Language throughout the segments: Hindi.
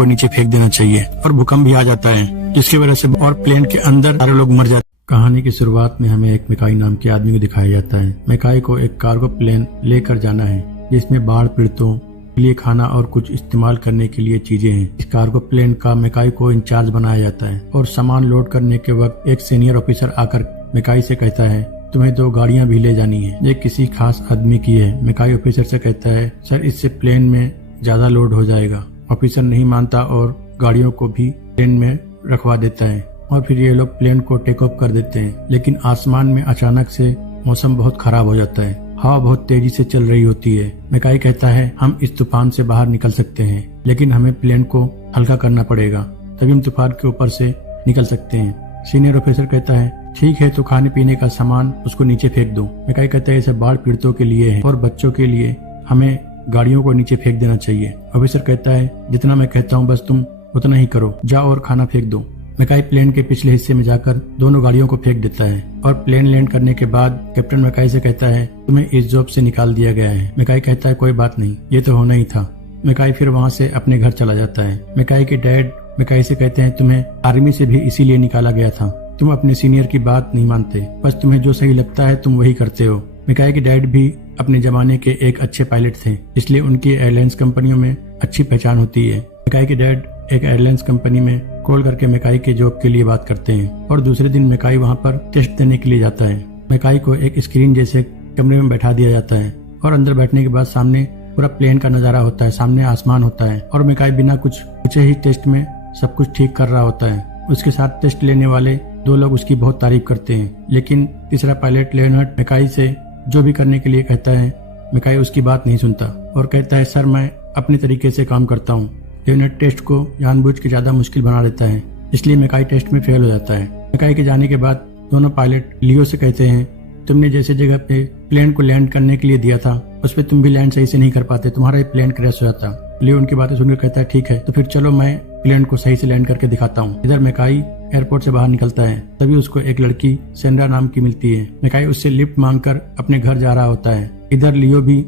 को नीचे फेंक देना चाहिए और भूकंप भी आ जाता है, जिसकी वजह से और प्लेन के अंदर सारे लोग मर जाते हैं। कहानी की शुरुआत में हमें एक मिकाई नाम के आदमी को दिखाया जाता है। मिकाई को एक कार्गो प्लेन लेकर जाना है, जिसमें बाढ़ पीड़ितों के लिए खाना और कुछ इस्तेमाल करने के लिए चीजें हैं। इस कार्गो प्लेन का मिकाई को इंचार्ज बनाया जाता है और सामान लोड करने के वक्त एक सीनियर ऑफिसर आकर मिकाई से कहता है, तुम्हें 2 गाड़ियां भी ले जानी है, ये किसी खास आदमी की है। मिकाई ऑफिसर से कहता है, सर इससे प्लेन में ज्यादा लोड हो जाएगा। ऑफिसर नहीं मानता और गाड़ियों को भी प्लेन में रखवा देता है और फिर ये लोग प्लेन को टेक ऑफ कर देते हैं। लेकिन आसमान में अचानक से मौसम बहुत खराब हो जाता है, हवा बहुत तेजी से चल रही होती है। मिकाई कहता है, हम इस तूफान से बाहर निकल सकते हैं, लेकिन हमें प्लेन को हल्का करना पड़ेगा, तभी हम तूफान के ऊपर से निकल सकते हैं। सीनियर ऑफिसर कहता है, ठीक है, तो खाने पीने का सामान उसको नीचे फेंक दो। मिकाई कहता है, इसे बाढ़ पीड़ितों के लिए है और बच्चों के लिए, हमें गाड़ियों को नीचे फेंक देना चाहिए। ऑफिसर कहता है, जितना मैं कहता हूँ बस तुम उतना ही करो, जाओ और खाना फेंक दो। मिकाई प्लेन के पिछले हिस्से में जाकर दोनों गाड़ियों को फेंक देता है और प्लेन लैंड करने के बाद कैप्टन मिकाई से कहता है, तुम्हें इस जॉब से निकाल दिया गया है। मिकाई कहता है, कोई बात नहीं, ये तो होना ही था। मिकाई फिर वहाँ से अपने घर चला जाता है। मिकाई के डैड मिकाई से कहते हैं, तुम्हें आर्मी से भी इसीलिए निकाला गया था, तुम अपने सीनियर की बात नहीं मानते, बस तुम्हें जो सही लगता है तुम वही करते हो। मिकाई के डैड भी अपने जमाने के एक अच्छे पायलट थे, इसलिए उनकी एयरलाइंस कंपनियों में अच्छी पहचान होती है। मिकाई के डैड एक एयरलाइंस कंपनी में कॉल करके मिकाई के जॉब के लिए बात करते हैं और दूसरे दिन मिकाई वहाँ पर टेस्ट देने के लिए जाता है। मिकाई को एक स्क्रीन जैसे कमरे में बैठा दिया जाता है और अंदर बैठने के बाद सामने पूरा प्लेन का नजारा होता है, सामने आसमान होता है और मिकाई बिना कुछ पूछे ही टेस्ट में सब कुछ ठीक कर रहा होता है। उसके साथ टेस्ट लेने वाले 2 लोग उसकी बहुत तारीफ करते हैं, लेकिन तीसरा पायलट लियोनार्ड मिकाई से जो भी करने के लिए कहता है, मिकाई उसकी बात नहीं सुनता और कहता है, सर मैं अपने तरीके से काम करता हूँ। लियोनार्ड टेस्ट को जानबूझ के ज्यादा मुश्किल बना देता है, इसलिए मिकाई टेस्ट में फेल हो जाता है। मिकाई के जाने के बाद दोनों पायलट लियो से कहते हैं, तुमने जैसे जगह पे प्लेन को लैंड करने के लिए दिया था उस पे तुम भी लैंड सही से नहीं कर पाते, तुम्हारा ही प्लेन क्रैश हो जाता। लियो उनकी बातें सुनकर कहता है, ठीक है, तो फिर चलो मैं प्लेन को सही से लैंड करके दिखाता हूँ। इधर मिकाई एयरपोर्ट से बाहर निकलता है, तभी उसको एक लड़की सेंड्रा नाम की मिलती है। मिकाई उससे लिफ्ट मांगकर अपने घर जा रहा होता है। इधर लियो भी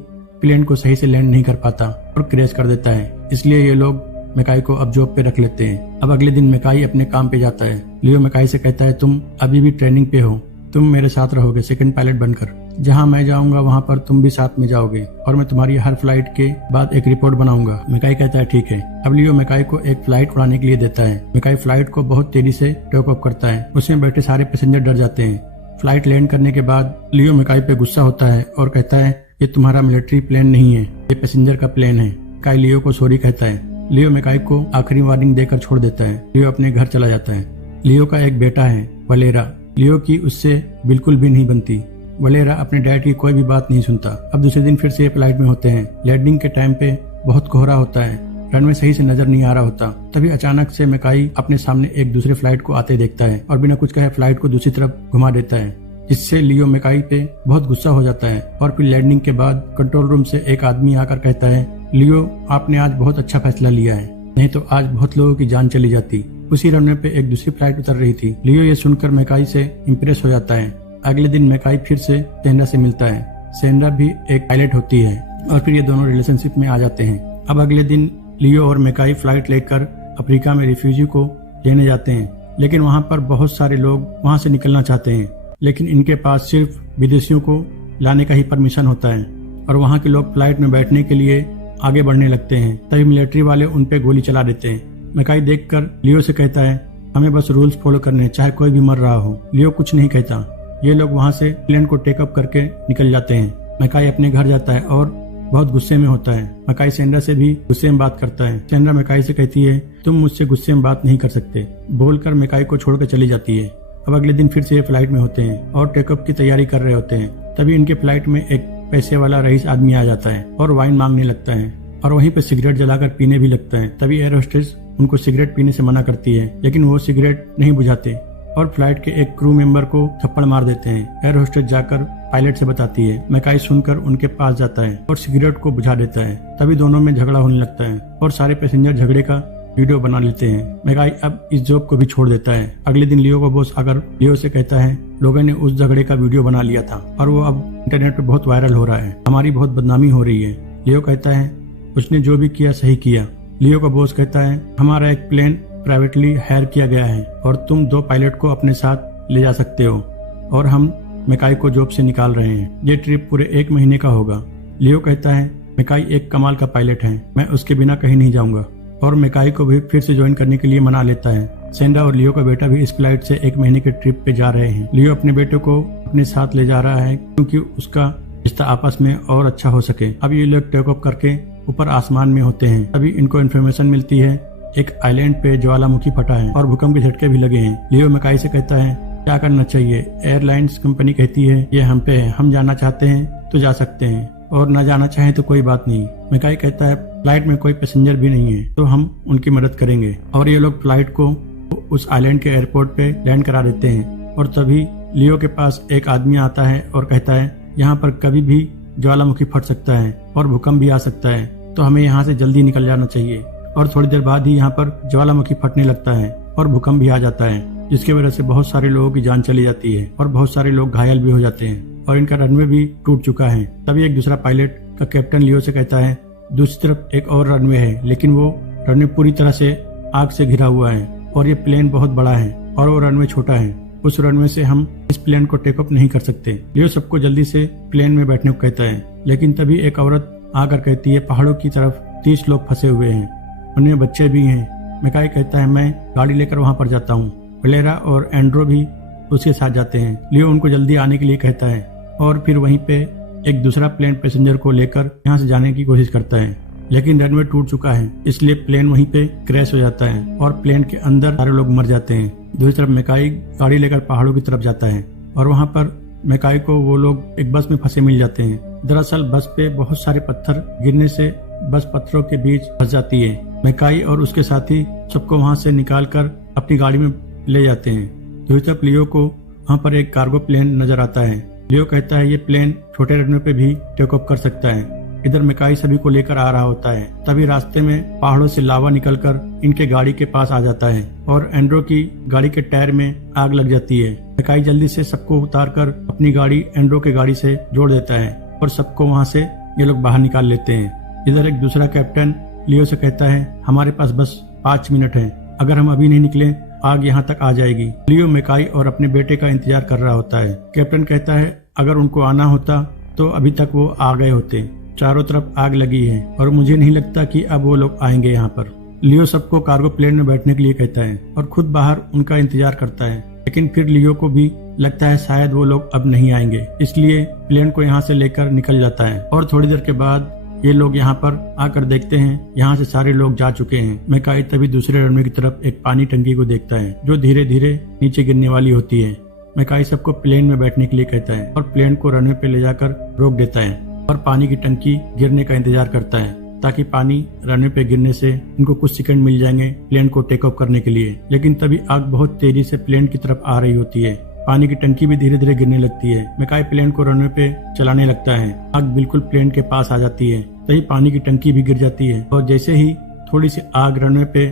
प्लेन को सही से लैंड नहीं कर पाता और क्रैश कर देता है, इसलिए ये लोग मिकाई को अब जॉब पे रख लेते हैं। अब अगले दिन मिकाई अपने काम पे जाता है। लियो मिकाई से कहता है, तुम अभी भी ट्रेनिंग पे हो, तुम मेरे साथ रहोगे सेकंड पायलट बनकर, जहां मैं जाऊंगा वहां पर तुम भी साथ में जाओगे और मैं तुम्हारी हर फ्लाइट के बाद एक रिपोर्ट बनाऊंगा। मिकाई कहता है, ठीक है। अब लियो मिकाई को एक फ्लाइट उड़ाने के लिए देता है। मिकाई फ्लाइट को बहुत तेजी से टेक ऑफ करता है, उसमें बैठे सारे पैसेंजर डर जाते हैं। फ्लाइट लैंड करने के बाद लियो मिकाई पे गुस्सा होता है और कहता है, ये तुम्हारा मिलिट्री प्लेन नहीं है, ये पैसेंजर का प्लेन है। मिकाई लियो को सॉरी कहता है। लियो मिकाई को आखिरी वार्निंग देकर छोड़ देता है। लियो अपने घर चला जाता है। लियो का एक बेटा है वलेरा, लियो की उससे बिल्कुल भी नहीं बनती। वलेरा अपने डैड की कोई भी बात नहीं सुनता। अब दूसरे दिन फिर से फ्लाइट में होते हैं। लैंडिंग के टाइम पे बहुत कोहरा होता है, रनवे सही से नजर नहीं आ रहा होता। तभी अचानक से मिकाई अपने सामने एक दूसरे फ्लाइट को आते देखता है और बिना कुछ कहे फ्लाइट को दूसरी तरफ घुमा देता है, जिससे लियो मिकाई पे बहुत गुस्सा हो जाता है। और फिर लैंडिंग के बाद कंट्रोल रूम से एक आदमी आकर कहता है, लियो आपने आज बहुत अच्छा फैसला लिया है, नहीं तो आज बहुत लोगों की जान चली जाती। उसी रनवे पे एक दूसरी फ्लाइट उतर रही थी। लियो ये सुनकर मिकाई से इम्प्रेस हो जाता है। अगले दिन मिकाई फिर से सेंड्रा से मिलता है। सेंड्रा भी एक पायलट होती है और फिर ये दोनों रिलेशनशिप में आ जाते हैं। अब अगले दिन लियो और मिकाई फ्लाइट लेकर अफ्रीका में रिफ्यूजी को लेने जाते हैं, लेकिन वहाँ पर बहुत सारे लोग वहाँ से निकलना चाहते हैं, लेकिन इनके पास सिर्फ विदेशियों को लाने का ही परमिशन होता है और वहाँ के लोग फ्लाइट में बैठने के लिए आगे बढ़ने लगते हैं। तभी मिलिट्री वाले उन पे गोली चला देते हैं। मिकाई देखकर लियो से कहता है, हमें बस रूल्स फॉलो करने, चाहे कोई भी मर रहा हो। लियो कुछ नहीं कहता। ये लोग वहाँ से प्लेन को टेक अप करके निकल जाते हैं। मिकाई अपने घर जाता है और बहुत गुस्से में होता है। मिकाई सेंड्रा से भी गुस्से में बात करता है। सेंड्रा मिकाई से कहती है, तुम मुझसे गुस्से में बात नहीं कर सकते, बोलकर मिकाई को छोड़कर चली जाती है। अब अगले दिन फिर से ये फ्लाइट में होते हैं और टेकअप की तैयारी कर रहे होते हैं। तभी इनके फ्लाइट में एक पैसे वाला रईस आदमी आ जाता है और वाइन मांगने लगता है और वहीं पे सिगरेट जलाकर पीने भी लगता है। तभी एयर होस्टेस उनको सिगरेट पीने से मना करती है, लेकिन वो सिगरेट नहीं बुझाते और फ्लाइट के एक क्रू मेंबर को थप्पड़ मार देते हैं। एयर होस्टेस जाकर पायलट से बताती है। मिकाई सुनकर उनके पास जाता है और सिगरेट को बुझा देता है। तभी दोनों में झगड़ा होने लगता है और सारे पैसेंजर झगड़े का वीडियो बना लेते हैं। मिकाई अब इस जॉब को भी छोड़ देता है। अगले दिन लियो का बॉस आकर लियो से कहता है, लोगों ने उस झगड़े का वीडियो बना लिया था और वो अब इंटरनेट पे बहुत वायरल हो रहा है, हमारी बहुत बदनामी हो रही है। लियो कहता है, उसने जो भी किया सही किया, लियो का बॉस कहता है, हमारा एक प्लेन प्राइवेटली हायर किया गया है और तुम 2 पायलट को अपने साथ ले जा सकते हो और हम मैकाई को जॉब से निकाल रहे हैं। ये ट्रिप पूरे 1 महीने का होगा। लियो कहता है, मैकाई एक कमाल का पायलट है, मैं उसके बिना कहीं नहीं जाऊंगा और मैकाई को भी फिर से ज्वाइन करने के लिए मना लेता है। सेंडा और लियो का बेटा भी इस फ्लाइट से 1 महीने के ट्रिप पे जा रहे हैं। लियो अपने बेटे को अपने साथ ले जा रहा है क्योंकि उसका रिश्ता आपस में और अच्छा हो सके। अब ये लोग टेक ऑफ करके ऊपर आसमान में होते हैं। तभी इनको इन्फॉर्मेशन मिलती है एक आइलैंड पे ज्वालामुखी फटा है और भूकंप के झटके भी लगे हैं। लियो मैकाई से कहता है, क्या करना चाहिए? एयरलाइंस कंपनी कहती है ये हम पे है, हम जाना चाहते हैं तो जा सकते हैं और न जाना चाहें तो कोई बात नहीं। मैकाई कहता है, फ्लाइट में कोई पैसेंजर भी नहीं है तो हम उनकी मदद करेंगे और ये लोग फ्लाइट को उस आइलैंड के एयरपोर्ट पे लैंड करा देते हैं। और तभी लियो के पास एक आदमी आता है और कहता है, यहाँ पर कभी भी ज्वालामुखी फट सकता है और भूकंप भी आ सकता है, तो हमें यहाँ से जल्दी निकल जाना चाहिए। और थोड़ी देर बाद ही यहाँ पर ज्वालामुखी फटने लगता है और भूकंप भी आ जाता है, जिसकी वजह से बहुत सारे लोगों की जान चली जाती है और बहुत सारे लोग घायल भी हो जाते हैं और इनका रनवे भी टूट चुका है। तभी एक दूसरा पायलट का कैप्टन लियो से कहता है, दूसरी तरफ एक और रनवे है, लेकिन वो रनवे पूरी तरह से आग से घिरा हुआ है और ये प्लेन बहुत बड़ा है और वो रनवे छोटा है। उस रनवे से हम इस प्लेन को टेक ऑफ नहीं कर सकते। लियो सबको जल्दी से प्लेन में बैठने को कहता है, लेकिन तभी एक औरत आकर कहती है, पहाड़ों की तरफ 30 लोग फंसे हुए हैं, उनमें बच्चे भी हैं। मैकाई कहता है, मैं गाड़ी लेकर वहां पर जाता हूँ। वलेरा और एंड्रो भी उसके साथ जाते हैं। लियो उनको जल्दी आने के लिए कहता है और फिर वहीं पे एक दूसरा प्लेन पैसेंजर को लेकर यहाँ से जाने की कोशिश करता है, लेकिन रनवे टूट चुका है, इसलिए प्लेन वहीं पे क्रैश हो जाता है और प्लेन के अंदर सारे लोग मर जाते हैं। दूसरी तरफ मैकाई गाड़ी लेकर पहाड़ों की तरफ जाता है और वहाँ पर मैकाई को वो लोग एक बस में फंसे मिल जाते हैं। दरअसल बस पे बहुत सारे पत्थर गिरने से बस पत्थरों के बीच फंस जाती है। मैकाई और उसके साथी सबको वहाँ से निकाल कर अपनी गाड़ी में ले जाते हैं। दूसरी तरफ लियो को वहाँ पर एक कार्गो प्लेन नजर आता है। लियो कहता है, ये प्लेन छोटे रनवे पे भी टेक ऑफ कर सकता है। इधर मैकाई सभी को लेकर आ रहा होता है। तभी रास्ते में पहाड़ों से लावा निकलकर इनके गाड़ी के पास आ जाता है और एंड्रो की गाड़ी के टायर में आग लग जाती है। मैकाई जल्दी से सबको उतारकर अपनी गाड़ी एंड्रो के गाड़ी से जोड़ देता है और सबको वहाँ से ये लोग बाहर निकाल लेते हैं। इधर एक दूसरा कैप्टन लियो से कहता है, हमारे पास बस 5 मिनट है, अगर हम अभी नहीं निकले आग यहाँ तक आ जाएगी। लियो मैकाई और अपने बेटे का इंतजार कर रहा होता है। कैप्टन कहता है, अगर उनको आना होता तो अभी तक वो आ गए होते, चारों तरफ आग लगी है और मुझे नहीं लगता कि अब वो लोग आएंगे यहाँ पर। लियो सबको कार्गो प्लेन में बैठने के लिए कहता है और खुद बाहर उनका इंतजार करता है, लेकिन फिर लियो को भी लगता है शायद वो लोग अब नहीं आएंगे, इसलिए प्लेन को यहाँ से लेकर निकल जाता है। और थोड़ी देर के बाद ये लोग यहाँ पर आकर देखते हैं यहाँ से सारे लोग जा चुके हैं। मैकाई तभी दूसरे रनवे की तरफ एक पानी टंकी को देखता है जो धीरे धीरे नीचे गिरने वाली होती है। मैकाई सबको प्लेन में बैठने के लिए कहता है और प्लेन को रनवे पे ले जाकर रोक देता है और पानी की टंकी गिरने का इंतजार करता है ताकि पानी रनवे पे गिरने से इनको कुछ सेकंड मिल जाएंगे प्लेन को टेक ऑफ करने के लिए। लेकिन तभी आग बहुत तेजी से प्लेन की तरफ आ रही होती है। पानी की टंकी भी धीरे धीरे गिरने लगती है। मैकाई प्लेन को रनवे पे चलाने लगता है। आग बिल्कुल प्लेन के पास आ जाती है, तभी पानी की टंकी भी गिर जाती है और जैसे ही थोड़ी सी आग रनवे पे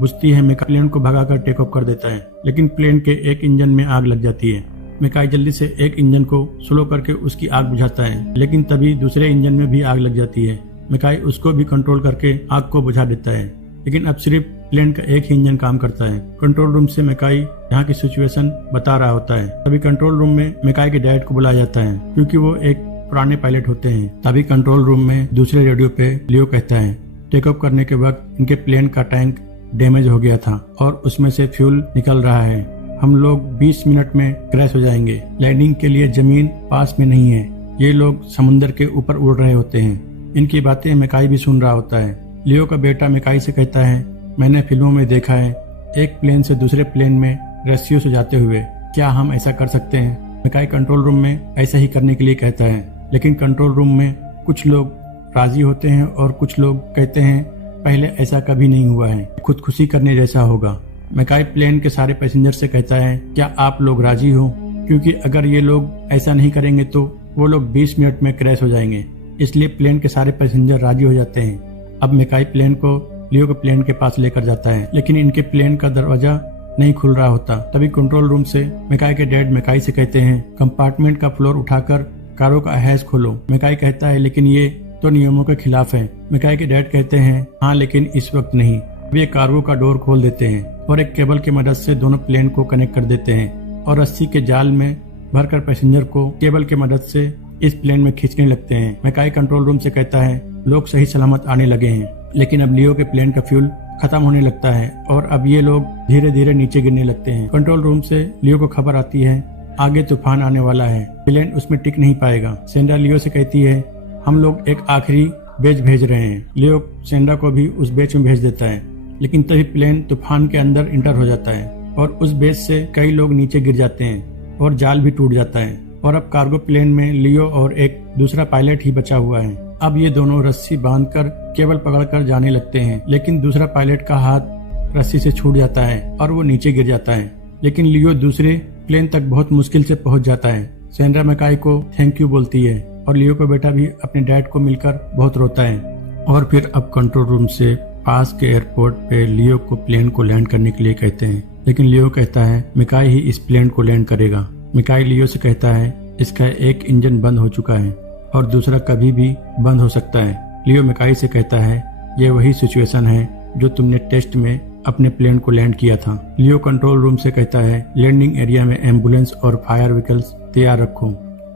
बुझती है, मैकाई प्लेन को भगाकर टेक ऑफ कर देता है, लेकिन प्लेन के एक इंजन में आग लग जाती है। मैकाई जल्दी से एक इंजन को स्लो करके उसकी आग बुझाता है, लेकिन तभी दूसरे इंजन में भी आग लग जाती है। मैकाई उसको भी कंट्रोल करके आग को बुझा देता है, लेकिन अब सिर्फ प्लेन का एक ही इंजन काम करता है। कंट्रोल रूम से मैकाई यहाँ की सिचुएशन बता रहा होता है। तभी कंट्रोल रूम में मैकाई के डैड को बुलाया जाता है क्योंकि वो एक पुराने पायलट होते हैं। तभी कंट्रोल रूम में दूसरे रेडियो पे लियो कहता है, टेक ऑफ करने के वक्त इनके प्लेन का टैंक डैमेज हो गया था और उसमें से फ्यूल निकल रहा है। हम लोग 20 मिनट में क्रैश हो जाएंगे। लैंडिंग के लिए जमीन पास में नहीं है। ये लोग समुद्र के ऊपर उड़ रहे होते हैं। इनकी बातें मैकाई भी सुन रहा होता है। लियो का बेटा मैकाई से कहता है, मैंने फिल्मों में देखा है एक प्लेन से दूसरे प्लेन में रस्सियों से जाते हुए, क्या हम ऐसा कर सकते हैं? मैकाई कंट्रोल रूम में ऐसा ही करने के लिए कहता है, लेकिन कंट्रोल रूम में कुछ लोग राजी होते हैं और कुछ लोग कहते हैं पहले ऐसा कभी नहीं हुआ है, खुदकुशी करने जैसा होगा। मैकाई प्लेन के सारे पैसेंजर से कहता है, क्या आप लोग राजी हो? क्योंकि अगर ये लोग ऐसा नहीं करेंगे तो वो लोग 20 मिनट में क्रैश हो जाएंगे। इसलिए प्लेन के सारे पैसेंजर राजी हो जाते हैं। अब मैकाई प्लेन को लियो के प्लेन के पास लेकर जाता है, लेकिन इनके प्लेन का दरवाजा नहीं खुल रहा होता। तभी कंट्रोल रूम से मैकाई के डैड मैकाई से कहते हैं, कंपार्टमेंट का फ्लोर उठाकर कारों का हैज खोलो। मैकाई कहता है, लेकिन ये तो नियमों के खिलाफ है। मिकाई के डैड कहते हैं हाँ, लेकिन इस वक्त नहीं। वे कार्गो का डोर खोल देते हैं और एक केबल की मदद से दोनों प्लेन को कनेक्ट कर देते हैं और रस्सी के जाल में भरकर पैसेंजर को केबल की मदद से इस प्लेन में खींचने लगते हैं। मिकाई कंट्रोल रूम से कहता है लोग सही सलामत आने लगे हैं, लेकिन अब लियो के प्लेन का फ्यूल खत्म होने लगता है और अब ये लोग धीरे धीरे नीचे गिरने लगते हैं। कंट्रोल रूम से लियो को खबर आती है आगे तूफान आने वाला है, प्लेन उसमें टिक नहीं पाएगा। सेंड्रा लियो से कहती है हम लोग एक आखिरी बैच भेज रहे हैं। लियो सेंड्रा को भी उस बैच में भेज देता है, लेकिन तभी प्लेन तूफान के अंदर इंटर हो जाता है और उस बैच से कई लोग नीचे गिर जाते हैं और जाल भी टूट जाता है और अब कार्गो प्लेन में लियो और एक दूसरा पायलट ही बचा हुआ है। अब ये दोनों रस्सी बांधकर केबल पकड़कर जाने लगते हैं, लेकिन दूसरा पायलट का हाथ रस्सी से छूट जाता है और वो नीचे गिर जाता है, लेकिन लियो दूसरे प्लेन तक बहुत मुश्किल से पहुंच जाता है। सेंड्रा मिकाई को थैंक यू बोलती है और लियो का बेटा भी अपने डैड को मिलकर बहुत रोता है। और फिर अब कंट्रोल रूम से पास के एयरपोर्ट पे लियो को प्लेन को लैंड करने के लिए कहते हैं, लेकिन लियो कहता है मिकाई ही इस प्लेन को लैंड करेगा। मिकाई लियो से कहता है इसका एक इंजन बंद हो चुका है और दूसरा कभी भी बंद हो सकता है। लियो मिकाई से कहता है ये वही सिचुएशन है जो तुमने टेस्ट में अपने प्लेन को लैंड किया था। लियो कंट्रोल रूम से कहता है लैंडिंग एरिया में एम्बुलेंस और फायर व्हीकल्स तैयार रखो।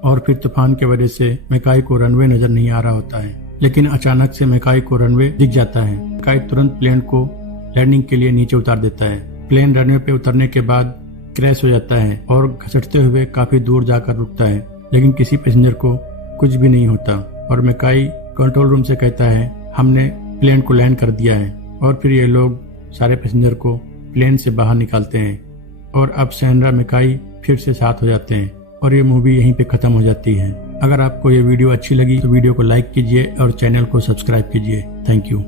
और फिर तूफान की वजह से मिकाई को रनवे नजर नहीं आ रहा होता है, लेकिन अचानक से मिकाई को रनवे दिख जाता है। मिकाई तुरंत प्लेन को लैंडिंग के लिए नीचे उतार देता है। प्लेन रनवे पे उतरने के बाद क्रैश हो जाता है और घसटते हुए काफी दूर जाकर रुकता है, लेकिन किसी पैसेंजर को कुछ भी नहीं होता। और मिकाई कंट्रोल रूम से कहता है हमने प्लेन को लैंड कर दिया है। और फिर ये लोग सारे पैसेंजर को प्लेन से बाहर निकालते हैं और अब सेंड्रा मिकाई फिर से साथ हो जाते हैं और ये मूवी यहीं पे खत्म हो जाती है। अगर आपको ये वीडियो अच्छी लगी तो वीडियो को लाइक कीजिए और चैनल को सब्सक्राइब कीजिए। Thank you.